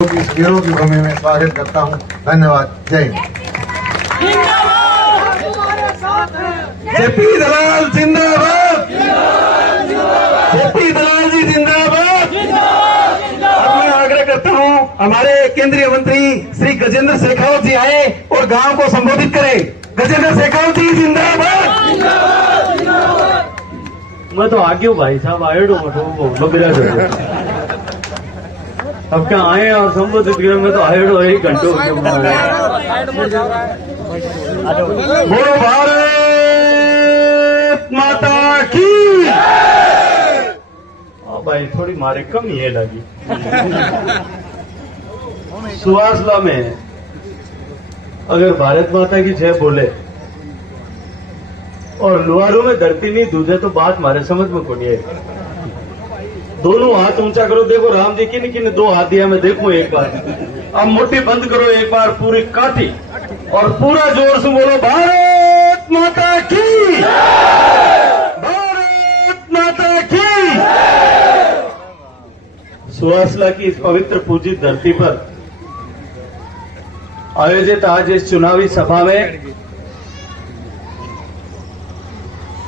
इस वीरों की भूमि में स्वागत करता हूं। धन्यवाद। जय हिंद। जेपी दलाल जिंदाबाद, जेपी दलाल जी जिंदाबाद। अब मैं आग्रह करता हूं हमारे केंद्रीय मंत्री श्री गजेंद्र शेखावत जी आए और गांव को संबोधित करें। गजेंद्र शेखावत जी जिंदाबाद। मैं तो आगे हूँ भाई साहब, आए अब क्या आए और संबोधित करें। मैं तो आए 1 घंटों बोलो भारत माता की। भाई थोड़ी मारे कम ही है लगी। सुहासला में अगर भारत माता की जय बोले और लुहारू में धरती नहीं दूधे तो बात मारे समझ में कौन है। दोनों हाथ ऊंचा करो, देखो राम जी किन किन 2 हाथ दिया मैं देखूं एक बार। अब मुट्ठी बंद करो एक बार पूरी काठी और पूरा जोर से बोलो भारत माता की, भारत माता की। सुहासला की इस पवित्र पूजित धरती पर आयोजित आज इस चुनावी सभा में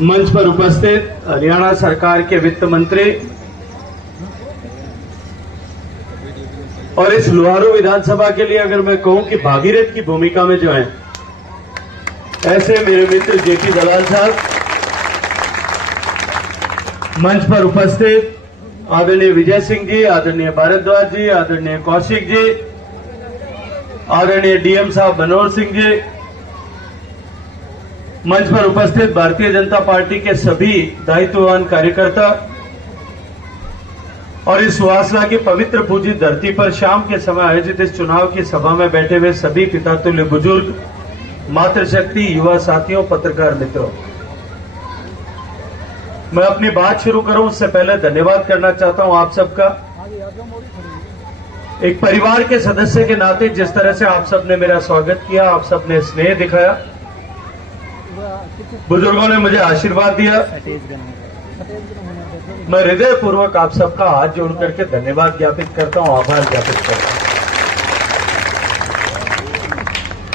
मंच पर उपस्थित हरियाणा सरकार के वित्त मंत्री और इस लुहारू विधानसभा के लिए अगर मैं कहूं कि भागीरथ की भूमिका में जो है, ऐसे मेरे मित्र जेपी दलाल साहब, मंच पर उपस्थित आदरणीय विजय सिंह जी, आदरणीय भारद्वाज जी, आदरणीय कौशिक जी, आदरणीय डीएम साहब मनोहर सिंह जी, मंच पर उपस्थित भारतीय जनता पार्टी के सभी दायित्ववान कार्यकर्ता और इस सुहासला की पवित्र पूजित धरती पर शाम के समय आयोजित इस चुनाव की सभा में बैठे हुए सभी पितातुल्य बुजुर्ग, मातृशक्ति, युवा साथियों, पत्रकार मित्रों, मैं अपनी बात शुरू करूं उससे पहले धन्यवाद करना चाहता हूं आप सबका। एक परिवार के सदस्य के नाते जिस तरह से आप सबने मेरा स्वागत किया, आप सबने स्नेह दिखाया, बुजुर्गों ने मुझे आशीर्वाद दिया, मैं हृदय पूर्वक आप सबका हाथ जोड़ करके धन्यवाद ज्ञापित करता हूं, आभार ज्ञापित करता हूं।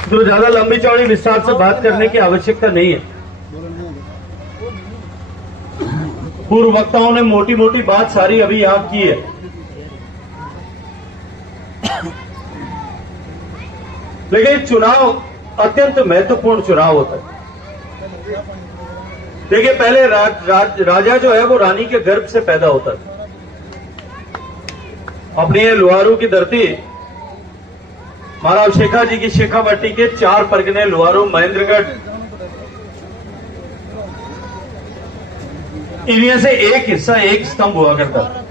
जो ज्यादा लंबी चौड़ी विस्तार से बात करने की आवश्यकता नहीं है। पूर्व वक्ताओं ने मोटी मोटी बात सारी अभी यहां की है। लेकिन चुनाव अत्यंत महत्वपूर्ण चुनाव होता है। देखिए पहले राजा जो है वो रानी के गर्भ से पैदा होता था। अपनी ये लुहारू की धरती, महाराज शेखा जी की शेखावटी के 4 परगने लुहारू, महेंद्रगढ़, इनमें से एक हिस्सा, एक स्तंभ हुआ करता था।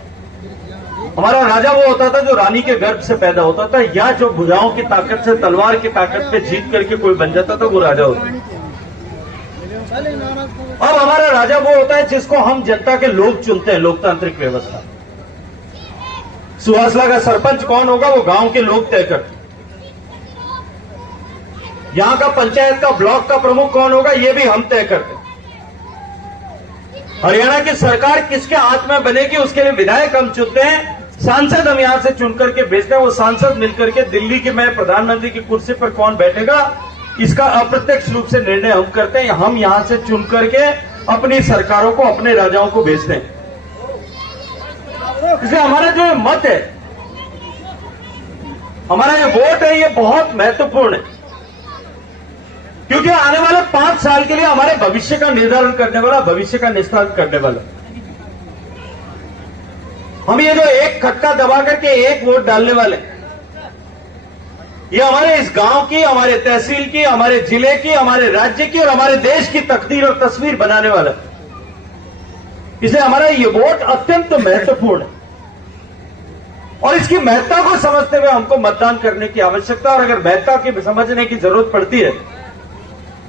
हमारा राजा वो होता था जो रानी के गर्भ से पैदा होता था, या जो भुजाओं की ताकत से, तलवार की ताकत पे जीत करके कोई बन जाता था, वो राजा होता था। अब हमारा राजा वो होता है जिसको हम जनता के लोग चुनते हैं, लोकतांत्रिक व्यवस्था। सुहासला का सरपंच कौन होगा वो गांव के लोग तय करते। यहां का पंचायत का, ब्लॉक का प्रमुख कौन होगा ये भी हम तय करते। हरियाणा की सरकार किसके हाथ में बनेगी उसके लिए विधायक हम चुनते हैं, सांसद हम यहां से चुन करके भेजते हैं। वो सांसद मिलकर के दिल्ली के में प्रधानमंत्री की कुर्सी पर कौन बैठेगा इसका अप्रत्यक्ष रूप से निर्णय हम करते हैं। हम यहां से चुन करके अपनी सरकारों को, अपने राजाओं को भेजते हैं। इसलिए हमारा जो मत है, हमारा जो वोट है, ये बहुत महत्वपूर्ण है, क्योंकि आने वाले 5 साल के लिए हमारे भविष्य का निर्धारण करने वाला, भविष्य का निस्तारण करने वाला। हम ये जो एक खटका दबा करके एक वोट डालने वाले, ये हमारे इस गांव की, हमारे तहसील की, हमारे जिले की, हमारे राज्य की और हमारे देश की तकदीर और तस्वीर बनाने वाला। इसलिए हमारा ये वोट अत्यंत महत्वपूर्ण है और इसकी महत्ता को समझते हुए हमको मतदान करने की आवश्यकता, और अगर महत्ता की समझने की जरूरत पड़ती है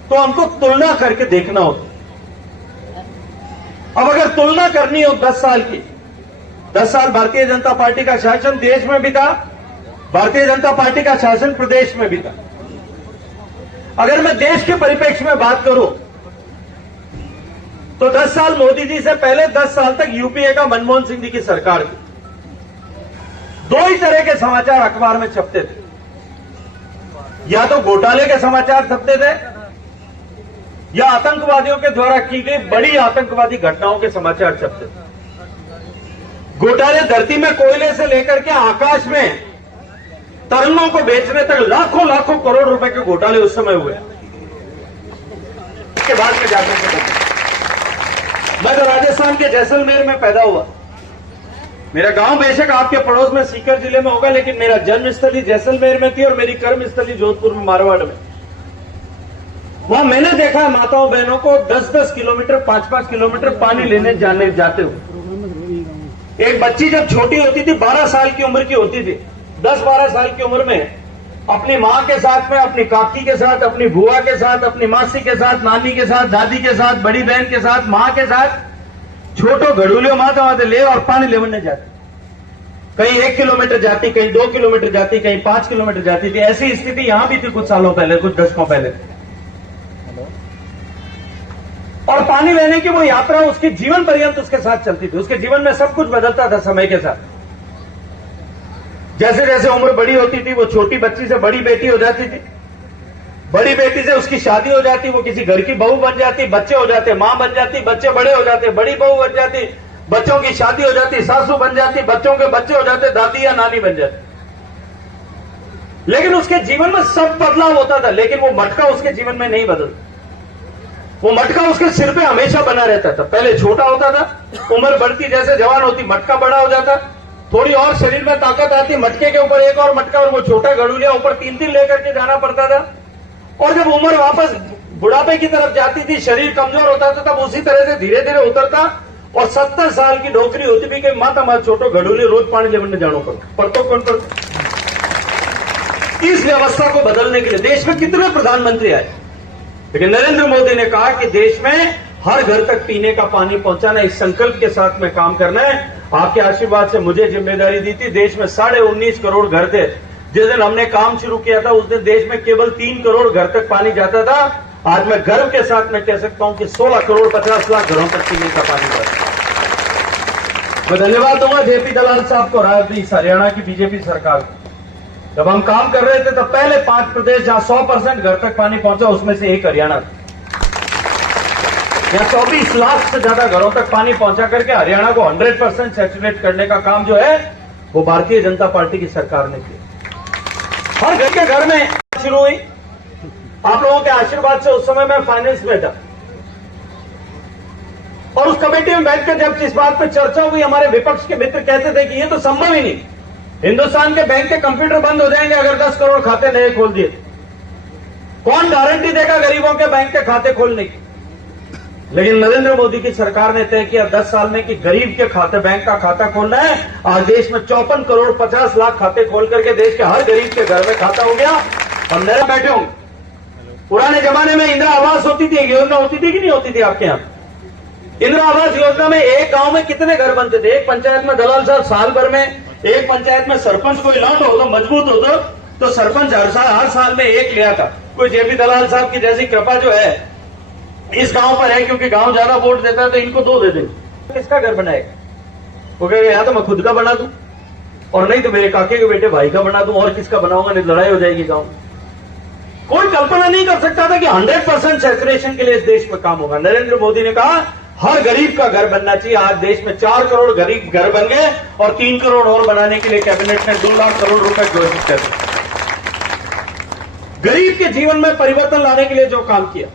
तो हमको तुलना करके देखना होता। अब अगर तुलना करनी हो 10 साल की, 10 साल भारतीय जनता पार्टी का शासन देश में भी था, भारतीय जनता पार्टी का शासन प्रदेश में भी था। अगर मैं देश के परिप्रेक्ष्य में बात करूं तो 10 साल मोदी जी से पहले 10 साल तक यूपीए का मनमोहन सिंह जी की सरकार थी। दो ही तरह के समाचार अखबार में छपते थे, या तो घोटाले के समाचार छपते थे या आतंकवादियों के द्वारा की गई बड़ी आतंकवादी घटनाओं के समाचार छपते थे। घोटाले धरती में कोयले से लेकर के आकाश में तरंगों को बेचने तक लाखों लाखों करोड़ रुपए के घोटाले उस समय हुए। इसके बाद में जाकर के मैं तो राजस्थान के जैसलमेर में पैदा हुआ। मेरा गांव बेशक आपके पड़ोस में सीकर जिले में होगा, लेकिन मेरा जन्मस्थली जैसलमेर में थी और मेरी कर्मस्थली जोधपुर में मारवाड़ में। वहां मैंने देखा है माताओं बहनों को 10-10 किलोमीटर 5-5 किलोमीटर पानी लेने जाने जाते हुए। एक बच्ची जब छोटी होती थी, 12 साल की उम्र की होती थी, 10-12 साल की उम्र में अपनी मां के साथ में, अपनी काकी के साथ, अपनी बुआ के साथ, अपनी मासी के साथ, नानी के साथ, दादी के साथ, बड़ी बहन के साथ, मां के साथ छोटो घड़ूलियों माता माते ले और पानी लेवने जाती। कहीं 1 किलोमीटर जाती, कहीं 2 किलोमीटर जाती, कहीं 5 किलोमीटर जाती थी। ऐसी स्थिति यहां भी थी कुछ सालों पहले, कुछ दशकों पहले। और पानी लेने की वो यात्रा उसके जीवन पर्यंत उसके साथ चलती थी। उसके जीवन में सब कुछ बदलता था समय के साथ। जैसे जैसे उम्र बड़ी होती थी, वो छोटी बच्ची से बड़ी बेटी हो जाती थी, बड़ी बेटी से उसकी शादी हो जाती, वो किसी घर की बहू बन जाती, बच्चे हो जाते, मां बन जाती, बच्चे बड़े हो जाते, बड़ी बहू बन जाती, बच्चों की शादी हो जाती, सासू बन जाती, बच्चों के बच्चे हो जाते, दादी या नानी बन जाती। लेकिन उसके जीवन में सब बदलाव होता था, लेकिन वो मटका उसके जीवन में नहीं बदलता। वो मटका उसके सिर पे हमेशा बना रहता था। पहले छोटा होता था, उम्र बढ़ती जैसे जवान होती मटका बड़ा हो जाता, थोड़ी और शरीर में ताकत आती, मटके के ऊपर एक और मटका और वो छोटा घड़ूलिया ऊपर 3-3 लेकर के जाना पड़ता था। और जब उम्र वापस बुढ़ापे की तरफ जाती थी, शरीर कमजोर होता था, तब उसी तरह से धीरे धीरे उतरता और 70 साल की डोकरी होती भी कि माता मां छोटो घड़ूली रोज पानी लेवने जानो पर तो कौन पर। इस व्यवस्था को बदलने के लिए देश में कितने प्रधानमंत्री आए, लेकिन नरेंद्र मोदी ने कहा कि देश में हर घर तक पीने का पानी पहुंचाना, इस संकल्प के साथ में काम करना है। आपके आशीर्वाद से मुझे जिम्मेदारी दी थी। देश में 19.5 करोड़ घर थे। जिस दिन हमने काम शुरू किया था उस दिन देश में केवल 3 करोड़ घर तक पानी जाता था। आज मैं गर्व के साथ में कह सकता हूं कि 16 करोड़ 50 लाख घरों तक पीने का पानी जाता है। मैं धन्यवाद दूंगा जेपी दलाल साहब को, हरियाणा की बीजेपी सरकार को। जब हम काम कर रहे थे तो पहले 5 प्रदेश जहां 100% घर तक पानी पहुंचा, उसमें से एक हरियाणा था। यहां 24 लाख से ज्यादा घरों तक पानी पहुंचा करके हरियाणा को 100% सैचुरेट करने का काम जो है वो भारतीय जनता पार्टी की सरकार ने किया। हर घर के घर में शुरू हुई। आप लोगों के आशीर्वाद से उस समय मैं फाइनेंस में था और उस कमेटी में बैठकर जब इस बात पर चर्चा हुई, हमारे विपक्ष के मित्र कहते थे कि ये तो संभव ही नहीं, हिंदुस्तान के बैंक के कंप्यूटर बंद हो जाएंगे अगर 10 करोड़ खाते नए खोल दिए। कौन गारंटी देगा गरीबों के बैंक के खाते खोलने की। लेकिन नरेंद्र मोदी की सरकार ने तय किया 10 साल में कि गरीब के खाते, बैंक का खाता खोलना है। आज देश में 54 करोड़ 50 लाख खाते खोल करके देश के हर गरीब के घर में खाता हो गया। और मेरे बैठे होंगे, पुराने जमाने में इंदिरा आवास होती थी, योजना होती थी कि नहीं होती थी आपके यहां? इंदिरा आवास योजना में एक गांव में कितने घर बनते थे? एक पंचायत में दलाल साहब साल भर में, एक पंचायत में सरपंच कोई लौट हो तो मजबूत हो तो सरपंच हर साल में एक लिया था। कोई जेपी दलाल साहब की जैसी कृपा जो है इस गांव पर है, क्योंकि गांव ज्यादा वोट देता है तो इनको 2 दे देंगे। किसका घर बनाएगा? वो कहेगा या तो मैं खुद का बना दूं और नहीं तो मेरे काके के बेटे भाई का बना दूं, और किसका बनाऊंगा, नहीं लड़ाई हो जाएगी गांव। कोई कल्पना नहीं कर सकता था कि 100% सैचुरेशन के लिए इस देश में काम होगा। नरेंद्र मोदी ने कहा हर गरीब का घर बनना चाहिए। आज देश में 4 करोड़ गरीब घर बन गए और 3 करोड़ और बनाने के लिए कैबिनेट ने 2 लाख करोड़ रुपए घोषित कर दिए। गरीब के जीवन में परिवर्तन लाने के लिए जो काम किया,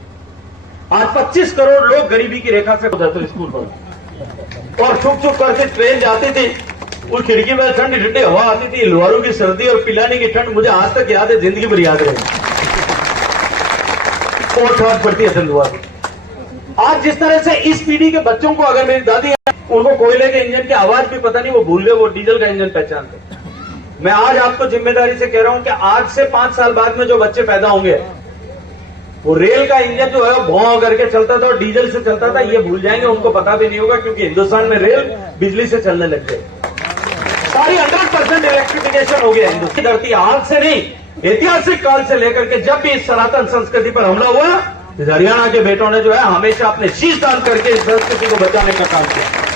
आज 25 करोड़ लोग गरीबी की रेखा से गुजरते स्कूल पर, और छुप छुप करके ट्रेन जाती थी, उस खिड़की में ठंडी ठंडी हवा आती थी, लोहारू की सर्दी और पिलानी की ठंड मुझे आज तक याद है, जिंदगी भर याद रहेगी। और ठंड पड़ती है धंधुआ। आज जिस तरह से इस पीढ़ी के बच्चों को, अगर मेरी दादी है उनको कोयले के इंजन की आवाज भी पता नहीं, वो भूल गए, वो डीजल का इंजन पहचानते। मैं आज आपको जिम्मेदारी से कह रहा हूं कि आज से 5 साल बाद में जो बच्चे पैदा होंगे, वो रेल का इंजन जो है भौं करके चलता था और डीजल से चलता था, ये भूल जाएंगे, उनको पता भी नहीं होगा, क्योंकि हिंदुस्तान में रेल बिजली से चलने लग गए। सारी 100% इलेक्ट्रिफिकेशन हो गया हिंदुस्तान। धरती आज से नहीं, ऐतिहासिक काल से लेकर के जब भी इस सनातन संस्कृति पर हमला हुआ, इस हरियाणा के बेटों ने जो है हमेशा अपने शीश दान करके इस संस्कृति को बचाने का काम किया।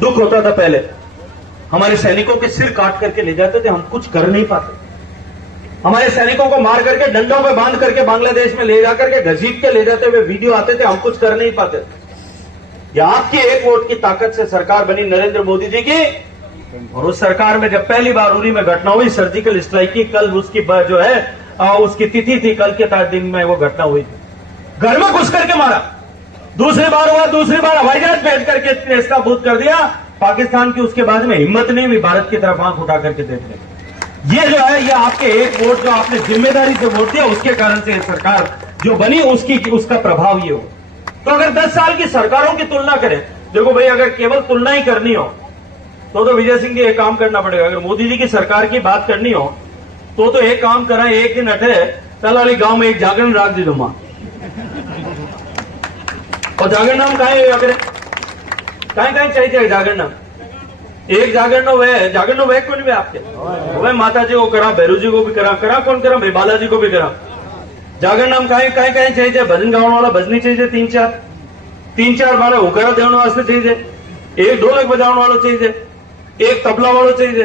दुख होता था पहले, हमारे सैनिकों के सिर काट करके ले जाते थे, हम कुछ कर नहीं पाते। हमारे सैनिकों को मार करके डंडों पे बांध करके बांग्लादेश में ले जाकर के घसीट के ले जाते हुए वीडियो आते थे, हम कुछ कर नहीं पाते। ये आपकी एक वोट की ताकत से सरकार बनी नरेंद्र मोदी जी की, और उस सरकार में जब पहली बार उरी में घटना हुई सर्जिकल स्ट्राइक की, कल उसकी जो है उसकी तिथि थी, कल के दिन में वो घटना हुई थी। घर में घुस करके मारा, दूसरी बार हुआ, दूसरी बार हवाई जहाज बैठ करके देश का भूत कर दिया। पाकिस्तान की उसके बाद में हिम्मत नहीं हुई भारत की तरफ आंख उठा करके देखने। ये जो है, ये आपके एक वोट जो आपने जिम्मेदारी से वोट दिया, उसके कारण से सरकार जो बनी उसका प्रभाव ये हो। तो अगर 10 साल की सरकारों की तुलना करें, देखो भाई, अगर केवल तुलना ही करनी हो तो विजय सिंह जी एक काम करना पड़ेगा। अगर मोदी जी की सरकार की बात करनी हो तो एक काम करा, एक दिन अठे तलाली गांव में एक जागरण राख दी तुम, और जागरण नाम कहा अगर कहीं चाहिए जागरण नाम, एक जागरण वे कौन भी आपके वह माता जी को करा, भैरू जी को भी करा कौन करा भाई, बालाजी को भी करा। जागरण नाम कहीं चाहिए, भजन गाने वाला भजनी चाहिए, तीन चार बार हुकरा देने वास्ते चाहिए, एक ढोलक बजाने वाला चाहिए, एक तबला वाला चाहिए,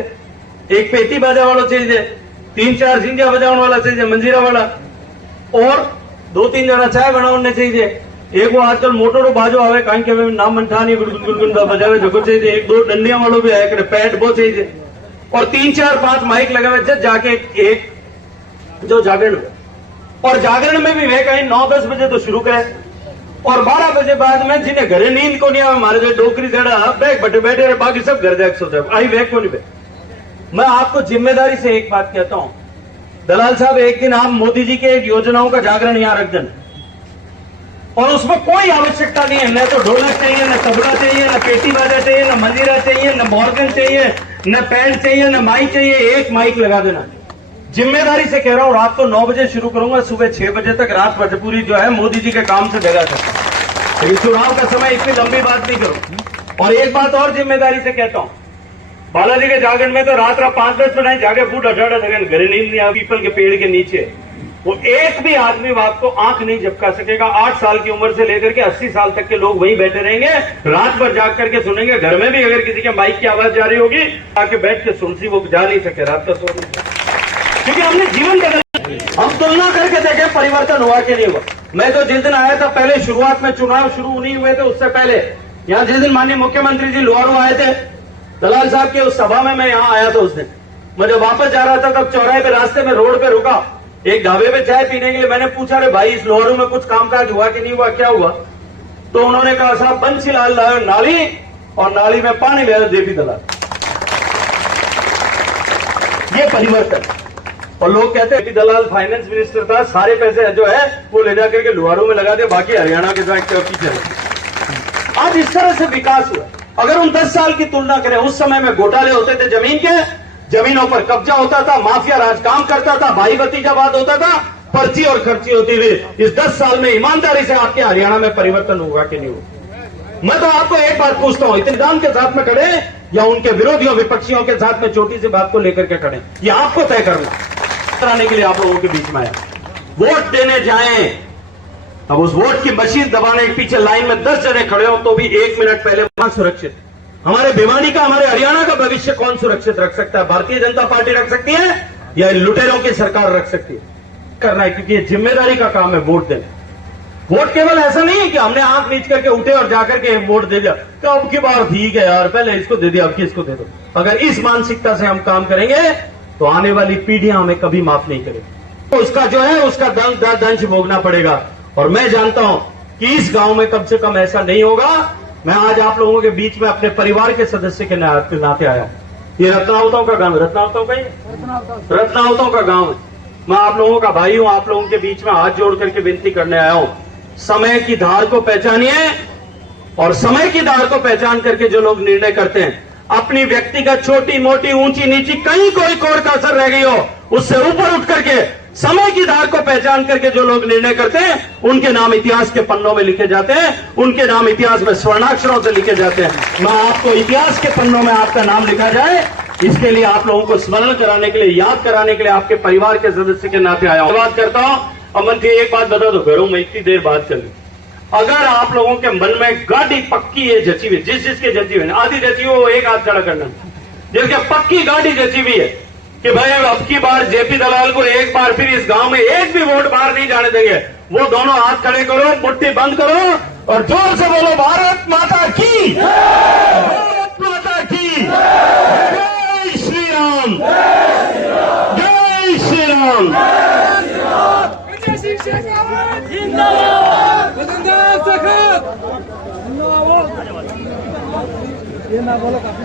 एक पेटी बाजा वाला चाहिए, 3-4 झिंझिया बजाने वाला चाहिए, मंजीरा वाला, और 2-3 जना चाय बनाने चाहिए। एक वो आजकल मोटरो बाजो आवे, कहीं के नाम मंठानी गुनगुन बजावे जो चाहिए, 1-2 डंडिया वालों भी आए पैड वो चाहिए, और 3-4-5 माइक लगावे जब जाके एक जो जागरण, और जागरण में भी वे कहीं 9-10 बजे तो शुरू करें, और 12 बजे बाद में जिन्हें घरे नींद को नहीं आवे, हमारे जो डोकरी जड़ा बैग बटे बैठे रहे, बाकी सब घर जाके सो जाए, आई बैग को नहीं बे। मैं आपको जिम्मेदारी से एक बात कहता हूं, दलाल साहब, एक दिन आप मोदी जी के योजनाओं का जागरण यहां रख देना, और उसमें कोई आवश्यकता नहीं है, न तो ढोलक चाहिए, न तबला चाहिए, न पेटी बाजा चाहिए, न मंजीरा चाहिए, न मॉर्गन चाहिए, न पैड चाहिए, न माइक चाहिए, एक माइक लगा देना। जिम्मेदारी से कह रहा हूं, रात को 9 बजे शुरू करूंगा, सुबह 6 बजे तक, रात भरपूरी जो है मोदी जी के काम से जगह तक। लेकिन चुनाव का समय इतनी लंबी बात नहीं करूं। और एक बात और जिम्मेदारी से कहता हूं, बालाजी के जागरण में तो रात 5-10 बजे जाके बूढ़ 18 घरे नींद नहीं आ, पीपल के पेड़ के नीचे वो एक भी आदमी आपको आंख नहीं झपका सकेगा। 8 साल की उम्र से लेकर के 80 साल तक के लोग वहीं बैठे रहेंगे, रात भर जाग करके सुनेंगे। घर में भी अगर किसी के माइक की आवाज जा रही होगी, आके बैठ के सुनसी, वो जा नहीं सके, रात का सो नहीं, क्योंकि हमने जीवन बदल। हम तुलना करके देखें परिवर्तन हुआ कि नहीं हुआ। मैं तो जिस दिन आया था, पहले शुरुआत में चुनाव शुरू नहीं हुए थे, उससे पहले यहाँ जिस दिन माननीय मुख्यमंत्री जी लोहारू आए थे दलाल साहब की उस सभा में, मैं यहाँ आया था उस दिन। मैं जब वापस जा रहा था तब चौराहे पे रास्ते में रोड पे रुका, एक ढाबे पे चाय पीने के लिए। मैंने पूछा, रे भाई, इस लोहारू में कुछ कामकाज हुआ कि नहीं हुआ, क्या हुआ? तो उन्होंने कहा, साहब बंसीलाल लाया नाली, और नाली में पानी ले आया देवी दलाल। ये परिवर्तन। और लोग कहते हैं कि दलाल फाइनेंस मिनिस्टर था, सारे पैसे जो है वो ले जाकर के लोहारू में लगा दे, बाकी हरियाणा के साथ पीछे। आज इस तरह से विकास हुआ। अगर हम 10 साल की तुलना करें, उस समय में घोटाले होते थे जमीन के, जमीनों पर कब्जा होता था, माफिया राज काम करता था, भाई भतीजावाद होता था, पर्ची और खर्ची होती थी। इस 10 साल में ईमानदारी से आपके हरियाणा में परिवर्तन होगा कि नहीं होगा? मैं तो आपको एक बात पूछता हूं, इत्मीनान के साथ में खड़े या उनके विरोधियों विपक्षियों के साथ में छोटी सी बात को लेकर के खड़े, ये आपको तय करना। कराने के लिए आप लोगों के बीच में आया, वोट देने जाएं, अब उस वोट की मशीन दबाने के पीछे लाइन में 10 जने खड़े हो तो भी 1 मिनट पहले सुरक्षित। हमारे भिवानी का, हमारे हरियाणा का भविष्य कौन सुरक्षित रख सकता है? भारतीय जनता पार्टी रख सकती है या लुटेरों की सरकार रख सकती है? करना है, क्योंकि ये जिम्मेदारी का काम है वोट देना। वोट केवल ऐसा नहीं है कि हमने आंख नीच करके उठे और जाकर के वोट दे दिया, तो अब की बार ठीक है यार, पहले इसको दे दिया, अब की इसको दे दो। अगर इस मानसिकता से हम काम करेंगे तो आने वाली पीढ़ियां हमें कभी माफ नहीं करेगी। तो उसका जो है उसका दंश भोगना पड़ेगा। और मैं जानता हूं कि इस गांव में कम से कम ऐसा नहीं होगा। मैं आज आप लोगों के बीच में अपने परिवार के सदस्य के नाते आया। ये रत्नावताओं का गांव, रत्नावताओं का, रत्नावताओं का गांव है। मैं आप लोगों का भाई हूं, आप लोगों के बीच में हाथ जोड़ करके विनती करने आया हूं, समय की धार को पहचानिए, और समय की धार को पहचान करके जो लोग निर्णय करते हैं, अपनी व्यक्तिगत छोटी मोटी ऊंची नीची कहीं कोई कोर का असर रह गई हो, उससे ऊपर उठ करके समय की धार को पहचान करके जो लोग निर्णय करते हैं, उनके नाम इतिहास के पन्नों में लिखे जाते हैं, उनके नाम इतिहास में स्वर्णाक्षरों से लिखे जाते हैं। मैं आपको इतिहास के पन्नों में आपका नाम लिखा जाए, इसके लिए आप लोगों को स्मरण कराने के लिए, याद कराने के लिए आपके परिवार के सदस्य के नाते आया हूं। बात करता हूं, अमन जी एक बात बता दो, घरों में इतनी देर बात कर ली, अगर आप लोगों के मन में गाड़ी पक्की है, जची हुई, जिसके जची हुई, आधी जची हुई, वो एक हाथ खड़ा करना, जिसके पक्की गाड़ी जची हुई है कि भाई अब की बार जेपी दलाल को एक बार फिर इस गांव में एक भी वोट बाहर नहीं जाने देंगे, वो दोनों हाथ खड़े करो, मुट्ठी बंद करो और जोर से बोलो भारत माता की, भारत माता की, जय श्री राम, जय श्री राम। ये ना बोलो काफी